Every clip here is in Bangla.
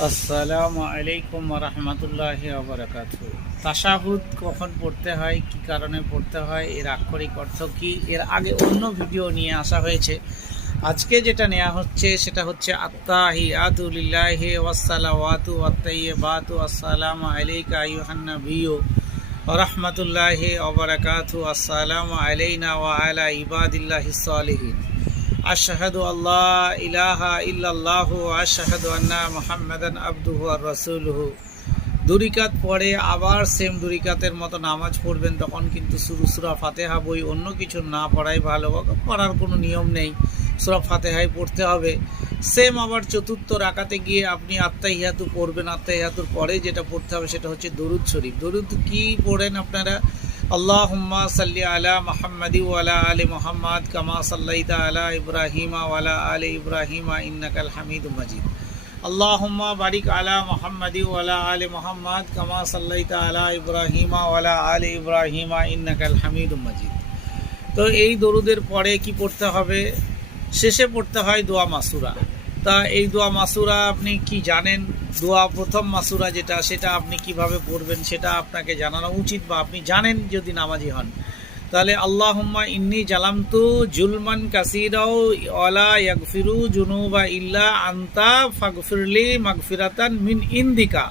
আসসালামু আলাইকুম রহমতুল্লাহি ওয়া তাশাহুদ কখন পড়তে হয়, কি কারণে পড়তে হয়, এর আক্ষরিক অর্থ কি, এর আগে অন্য ভিডিও নিয়ে আসা হয়েছে। আজকে যেটা নেওয়া হচ্ছে সেটা হচ্ছে আত্তাহিয়াতু লিল্লাহি ওয়াসসালাওয়াতু ওয়াত-তাইয়্যিবাতু আসসালামু আলাইকা আইয়ুহান নাবিয়্যু ওয়া রাহমাতুল্লাহি ওয়া বারাকাতুহু আসসালামু আলাইনা ওয়া আলা ইবাদিল্লাহিস সালিহিন। আশহাদু আল্লা ইলাহা ইল্লাল্লাহু ওয়া আশহাদু আন্না মুহাম্মাদান আবদুহু ওয়া রাসূলুহু। দুরিকাত পড়ে আবার সেম দুরিকাতের মতো নামাজ পড়বেন, তখন কিন্তু সূরা ফাতিহা বই অন্য কিছু না পড়াই ভালো। পড়ার কোনো নিয়ম নেই, সূরা ফাতিহাই পড়তে হবে। সেম আবার চতুর্থ রাকাতে গিয়ে আপনি আত্তাহিয়াতু পড়বেন। আত্তাহিয়াতুর পরে যেটা পড়তে হবে সেটা হচ্ছে দরুদ শরীফ। দরুদ কি পড়েন আপনারা? আল্লাহুম্মা সাল্লি আলা মুহাম্মাদি ওয়া আলা আলি মুহাম্মাদ কামা সাল্লাইতা আলা ইব্রাহিমা ওয়া আলা আলি ইব্রাহিমা ইন্নাকাল হামিদুম মাজিদ। আল্লাহুম্মা বারিক আলা মুহাম্মাদি ওয়া আলা আলি মুহাম্মাদ কামা সাল্লাইতা আলা ইব্রাহিমা ওয়া আলা আলি ইব্রাহিমা ইন্নাকাল হামিদুম মাজিদ। তো এই দরুদের পরে কি পড়তে হবে? শেষে পড়তে হয় দোয়া মাসুরা। তা এই দোয়া মাসুরা আপনি কি জানেন? দোয়া প্রথম মাসুরা যেটা, সেটা আপনি কিভাবে পড়বেন সেটা আপনাকে জানানো উচিত, বা আপনি জানেন যদি নামাজি হন। তাহলে আল্লাহুম্মা ইন্নী জালামতু জুলমান কাসীরাও ওয়ালা ইয়াগফিরু যুনুবা ইল্লা আনতা ফাগফিরলি মাগফিরাতান মিন ইনদিকা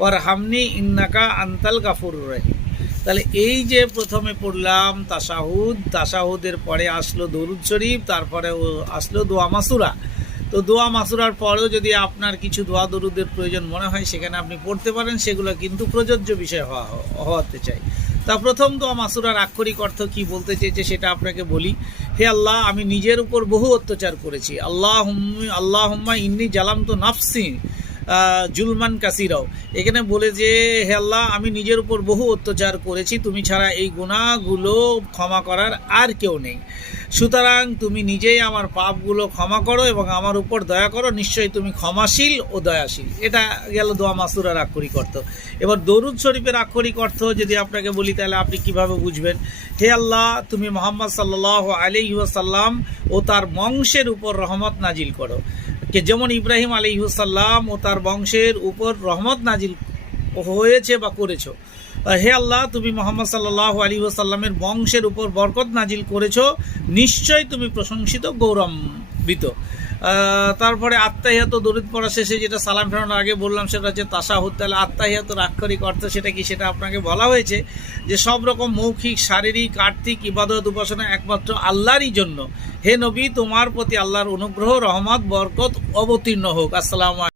ওয়ারহামনি ইন্নাকা আনতাল গাফুরুর রহিম। তাহলে এই যে প্রথমে পড়লাম তাশাহুদের পরে আসলো দরুদ শরীফ, তারপরে আসলো দোয়া মাসুরা। তো দোয়া মাসুরার পরেও যদি আপনার কিছু দোয়া দরুদের প্রয়োজন মনে হয় সেখানে আপনি পড়তে পারেন, সেগুলো কিন্তু প্রযোজ্য বিষয় হওয়াতে চাই। তা প্রথম দোয়া মাসুরার আক্ষরিক অর্থ কি বলতে চেয়েছে সেটা আপনাকে বলি। হে আল্লাহ, আমি নিজের উপর বহু অত্যাচার করেছি। আল্লাহুম্মা ইন্নী জালামতু নাফসি জুলমান কাসিরাও। এখানে বলে যে হে আল্লাহ, আমি নিজের উপর বহু অত্যাচার করেছি, তুমি ছাড়া এই গুনাহগুলো ক্ষমা করার আর কেউ নেই। সুতরাং তুমি নিজেই আমার পাপগুলো ক্ষমা করো এবং আমার উপর দয়া করো, নিশ্চয়ই তুমি ক্ষমাশীল ও দয়াশীল। এটা গেল দোয়া মাসুরার আক্ষরিক অর্থ। এবার দরুদ শরীফের আক্ষরিক অর্থ যদি আপনাকে বলি তাহলে আপনি কিভাবে বুঝবেন? হে আল্লাহ, তুমি মুহাম্মদ সাল্লাল্লাহু আলাইহি ওয়াসাল্লাম ও তার বংশের উপর রহমত নাজিল করো, যেমন ইব্রাহিম আলাইহিসসালাম ও তার বংশের উপর রহমত নাজিল হয়েছে বা করেছো। হে আল্লাহ, তুমি মুহাম্মদ সাল্লাল্লাহু আলাইহি ওয়াসাল্লামের বংশের উপর বরকত নাজিল করেছো, নিশ্চয় তুমি প্রশংসিত গৌরবান্বিত। তারপরে আত্তাহিয়াত দরুদ পড়া শেষে যেটা সালাম ফেরানোর আগে বললাম সেটা হচ্ছে তাশাহুদ। তাহলে আত্তাহিয়াতুর আক্ষরিক অর্থ সেটা কি, সেটা আপনাকে বলা হয়েছে যে সব রকম মৌখিক, শারীরিক, আর্থিক ইবাদত উপাসনা একমাত্র আল্লাহরই জন্য। হে নবী, তোমার প্রতি আল্লাহর অনুগ্রহ, রহমত, বরকত অবতীর্ণ হোক। আসসালামু আলাইকুম।